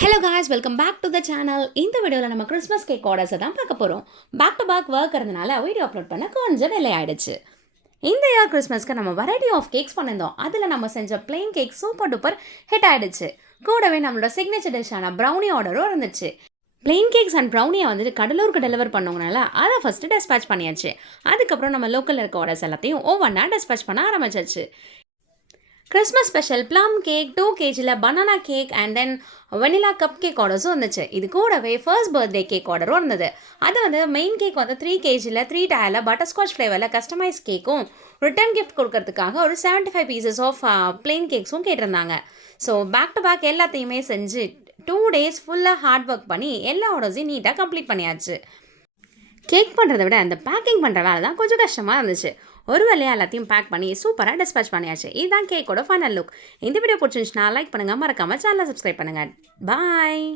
Hello guys, welcome back to the channel. இந்த வீடியோவில் நம்ம கிறிஸ்மஸ் கேக் ஆர்டர்ஸை தான் பார்க்க போகிறோம். பேக் டு பேக் ஒர்க் இருந்தனால வீடியோ அப்லோட் பண்ண கொஞ்சம் டிலே ஆகிடுச்சு. இந்த இயர் கிறிஸ்மஸ்க்கு நம்ம வெரைட்டி ஆஃப் கேக்ஸ் பண்ணியிருந்தோம். அதில் நம்ம செஞ்ச plain cake super duper hit ஆகிடுச்சு. கூடவே நம்மளோட சிக்னேச்சர் டிஷ்ஷான ப்ரௌனி ஆர்டரும் இருந்துச்சு. பிளெயின் கேக்ஸ் அண்ட் ப்ரௌனியை வந்துட்டு கடலூருக்கு டெலிவர் பண்ணவங்கனால அதை ஃபஸ்ட்டு டிஸ்பேச் பண்ணியாச்சு. அதுக்கப்புறம் நம்ம லோக்கலில் இருக்க ஆர்டர்ஸ் எல்லாத்தையும் ஒவ்வொன்றா டிஸ்பேச் பண்ண ஆரம்பிச்சாச்சு. கிறிஸ்மஸ் ஸ்பெஷல் ப்ளம் கேக் 2 kgல banana cake and then vanilla cupcake ஆர்டர்ஸும் வந்துச்சு. இது கூடவே ஃபர்ஸ்ட் பர்த்டே கேக் ஆர்டரும் இருந்தது. அது வந்து மெயின் கேக் வந்து 3 kgல 3 டயரில் பட்டர்ஸ்காட்ச் ஃப்ளேவரில் கஸ்டமைஸ் கேக்கும் ரிட்டர்ன் கிஃப்ட் கொடுக்கறதுக்காக ஒரு 75 பீசஸ் ஆஃப் பிளெயின் கேக்ஸும் கேட்டிருந்தாங்க. ஸோ பேக் டு பேக் எல்லாத்தையுமே செஞ்சு 2 days ஃபுல்லாக ஹார்ட் ஒர்க் பண்ணி எல்லா ஆர்டர்ஸையும் நீட்டாக கம்ப்ளீட் பண்ணியாச்சு. கேக் பண்ணுறதை விட அந்த பேக்கிங் பண்ணுற வேலை தான் கொஞ்சம் கஷ்டமாக இருந்துச்சு. ஒரு வேலையாக எல்லாத்தையும் பேக் பண்ணி சூப்பராக டிஸ்பேச் பண்ணியாச்சு. இதுதான் கேக்கோட ஃபைனல் லுக். இந்த வீடியோ பிடிச்சிருந்துச்சுன்னா லைக் பண்ணுங்கள், மறக்காமல் சேனலை சப்ஸ்கிரைப் பண்ணுங்கள். பாய்.